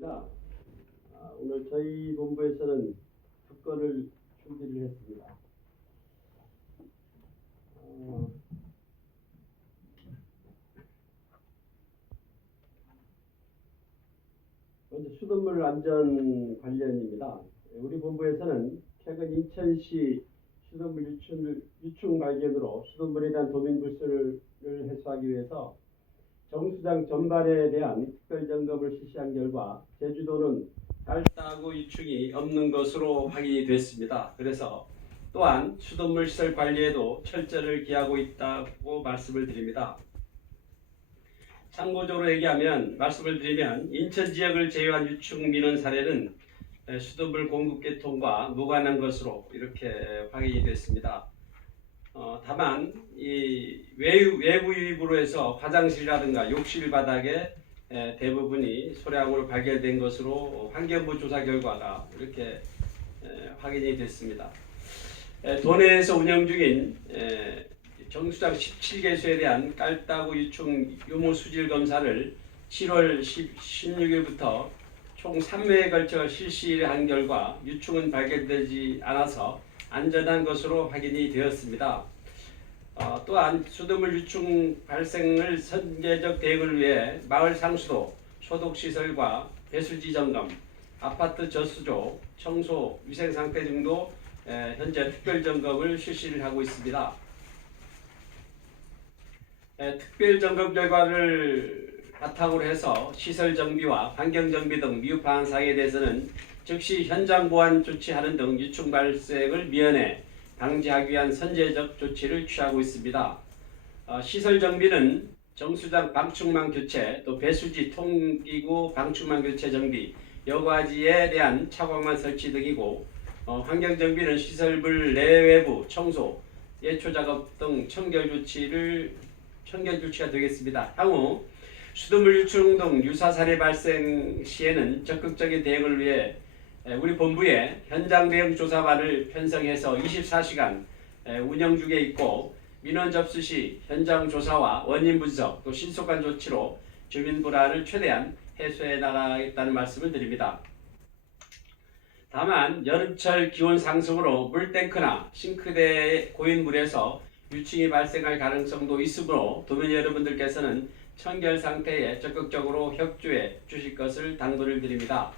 입니다. 오늘 저희 본부에서는 특권을 준비를 했습니다. 먼저 수돗물 안전 관련입니다. 우리 본부에서는 최근 인천시 수돗물 유충 발견으로 수돗물에 대한 도민 불수를 해소하기 위해서 정수장 전반에 대한 특별 점검을 실시한 결과 제주도는 달따구 유충이 없는 것으로 확인이 됐습니다. 그래서 또한 수돗물 시설 관리에도 철저를 기하고 있다고 말씀을 드립니다. 참고적으로 말씀을 드리면 인천 지역을 제외한 유충 민원 사례는 수돗물 공급 개통과 무관한 것으로 이렇게 확인이 됐습니다. 다만 이 외부 유입으로 해서 화장실이라든가 욕실 바닥에 대부분이 소량으로 발견된 것으로 환경부 조사 결과가 이렇게 확인이 됐습니다. 도내에서 운영 중인 정수장 17개소에 대한 깔따구 유충 유무 수질 검사를 7월 16일부터 총 3회에 걸쳐 실시한 결과 유충은 발견되지 않아서 안전한 것으로 확인이 되었습니다. 또한 수돗물 유충 발생을 선제적 대응을 위해 마을 상수도 소독시설과 배수지 점검, 아파트 저수조, 청소, 위생 상태 등도 현재 특별 점검을 실시를 하고 있습니다. 특별 점검 결과를 바탕으로 해서 시설 정비와 환경 정비 등 미흡한 사항에 대해서는 즉시 현장 보완 조치하는 등 유충 발생을 미연에 방지하기 위한 선제적 조치를 취하고 있습니다. 시설 정비는 정수장 방충망 교체, 또 배수지 통기구 방충망 교체 정비, 여과지에 대한 차광만 설치 등이고, 환경 정비는 시설물 내외부 청소, 예초 작업 등 청결 조치가 되겠습니다. 향후 수돗물 유충 등 유사 사례 발생 시에는 적극적인 대응을 위해 우리 본부에 현장 대응 조사반을 편성해서 24시간 운영 중에 있고, 민원 접수 시 현장 조사와 원인 분석, 또 신속한 조치로 주민 불안을 최대한 해소해 나가겠다는 말씀을 드립니다. 다만 여름철 기온 상승으로 물탱크나 싱크대의 고인 물에서 유충이 발생할 가능성도 있으므로 도민 여러분들께서는 청결 상태에 적극적으로 협조해 주실 것을 당부를 드립니다.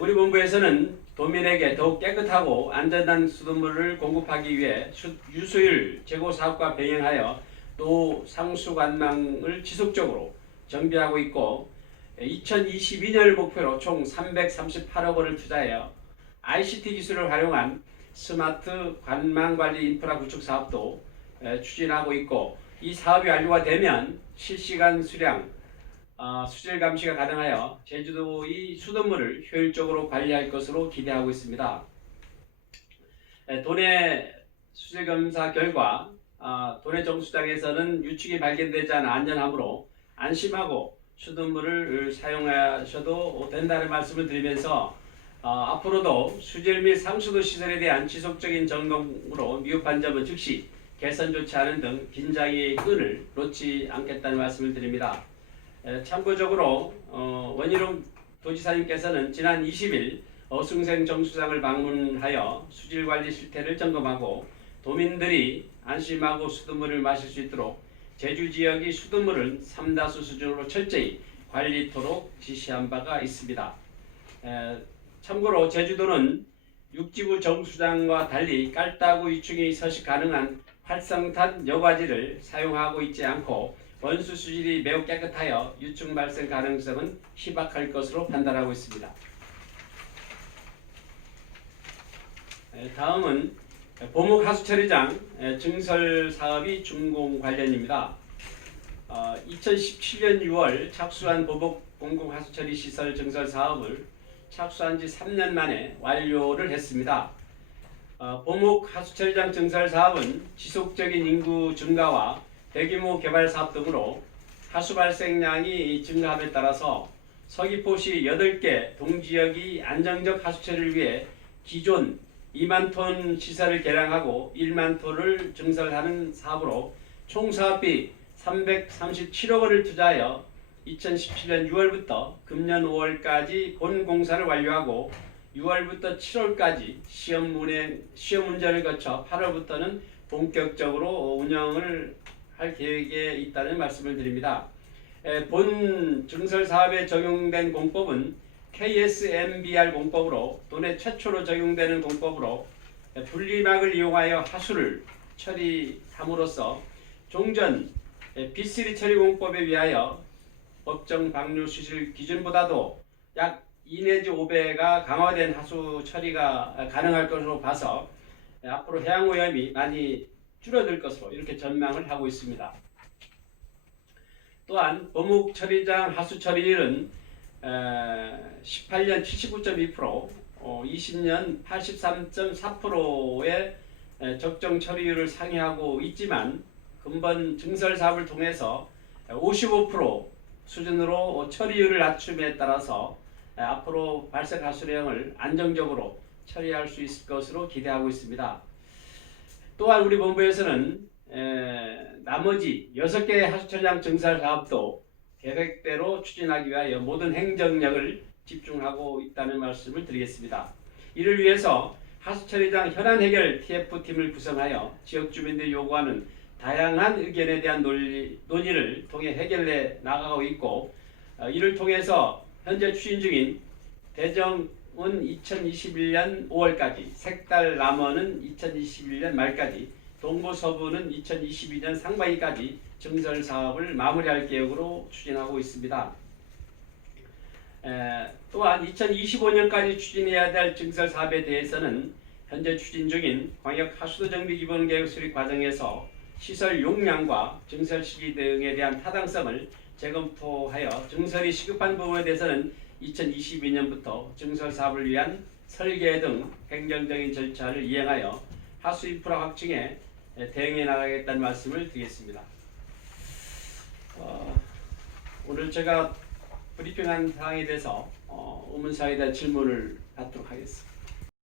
우리 본부에서는 도민에게 더욱 깨끗하고 안전한 수돗물을 공급하기 위해 유수율 제고 사업과 병행하여 또 상수관망을 지속적으로 정비하고 있고, 2022년을 목표로 총 338억 원을 투자하여 ICT 기술을 활용한 스마트 관망 관리 인프라 구축 사업도 추진하고 있고, 이 사업이 완료가 되면 실시간 수질 감시가 가능하여 제주도의 수돗물을 효율적으로 관리할 것으로 기대하고 있습니다. 도내 수질 검사 결과 도내 정수장에서는 유충이 발견되지 않아 안전하므로 안심하고 수돗물을 사용하셔도 된다는 말씀을 드리면서 앞으로도 수질 및 상수도 시설에 대한 지속적인 점검으로 미흡한 점은 즉시 개선 조치하는 등 긴장의 끈을 놓지 않겠다는 말씀을 드립니다. 참고적으로 원희룡 도지사님께서는 지난 20일 어승생 정수장을 방문하여 수질관리 실태를 점검하고 도민들이 안심하고 수돗물을 마실 수 있도록 제주 지역의 수돗물은 3다수 수준으로 철저히 관리토록 지시한 바가 있습니다. 참고로 제주도는 육지부 정수장과 달리 깔따구 유충이 서식 가능한 활성탄 여과지를 사용하고 있지 않고 원수 수질이 매우 깨끗하여 유충 발생 가능성은 희박할 것으로 판단하고 있습니다. 다음은 보목 하수처리장 증설 사업이 준공 관련입니다. 2017년 6월 착수한 보복 공공 하수처리 시설 증설 사업을 착수한 지 3년 만에 완료를 했습니다. 보목 하수처리장 증설 사업은 지속적인 인구 증가와 대규모 개발 사업 등으로 하수 발생량이 증가함에 따라서 서귀포시 8개 동지역이 안정적 하수처리를 위해 기존 2만 톤 시설을 개량하고 1만 톤을 증설하는 사업으로 총 사업비 337억 원을 투자하여 2017년 6월부터 금년 5월까지 본 공사를 완료하고 6월부터 7월까지 시험 운전을 거쳐 8월부터는 본격적으로 운영을 할 계획에 있다는 말씀을 드립니다. 본 증설 사업에 적용된 공법은 KSMBR 공법으로 도내 최초로 적용되는 공법으로 분리막을 이용하여 하수를 처리함으로써 종전 B3 처리 공법에 비하여 법정 방류 수실 기준보다도 약 2 내지 5배가 강화된 하수 처리가 가능할 것으로 봐서 앞으로 해양 오염이 많이 줄어들 것으로 이렇게 전망을 하고 있습니다. 또한 범욱 처리장 하수 처리율은 18년 79.2%, 20년 83.4%의 적정 처리율을 상회하고 있지만 근본 증설 사업을 통해서 55% 수준으로 처리율을 낮춤에 따라서 앞으로 발생 하수량을 안정적으로 처리할 수 있을 것으로 기대하고 있습니다. 또한 우리 본부에서는 나머지 6개의 하수처리장 증설 사업도 계획대로 추진하기 위하여 모든 행정력을 집중하고 있다는 말씀을 드리겠습니다. 이를 위해서 하수처리장 현안 해결 TF팀을 구성하여 지역 주민들이 요구하는 다양한 의견에 대한 논의를 통해 해결해 나가고 있고, 이를 통해서 현재 추진 중인 대정은 2021년 5월까지, 색달 남원은 2021년 말까지, 동부 서부는 2022년 상반기까지 증설 사업을 마무리할 계획으로 추진하고 있습니다. 또한 2025년까지 추진해야 될 증설 사업에 대해서는 현재 추진 중인 광역 하수도 정비 기본 계획 수립 과정에서 시설 용량과 증설 시기 등에 대한 타당성을 재검토하여 증설이 시급한 부분에 대해서는 2022년부터 증설 사업을 위한 설계 등 행정적인 절차를 이행하여 하수 인프라 확충에 대응해 나가겠다는 말씀을 드리겠습니다. 오늘 제가 브리핑한 사항에 대해서 의문사항에 대한 질문을 받도록 하겠습니다.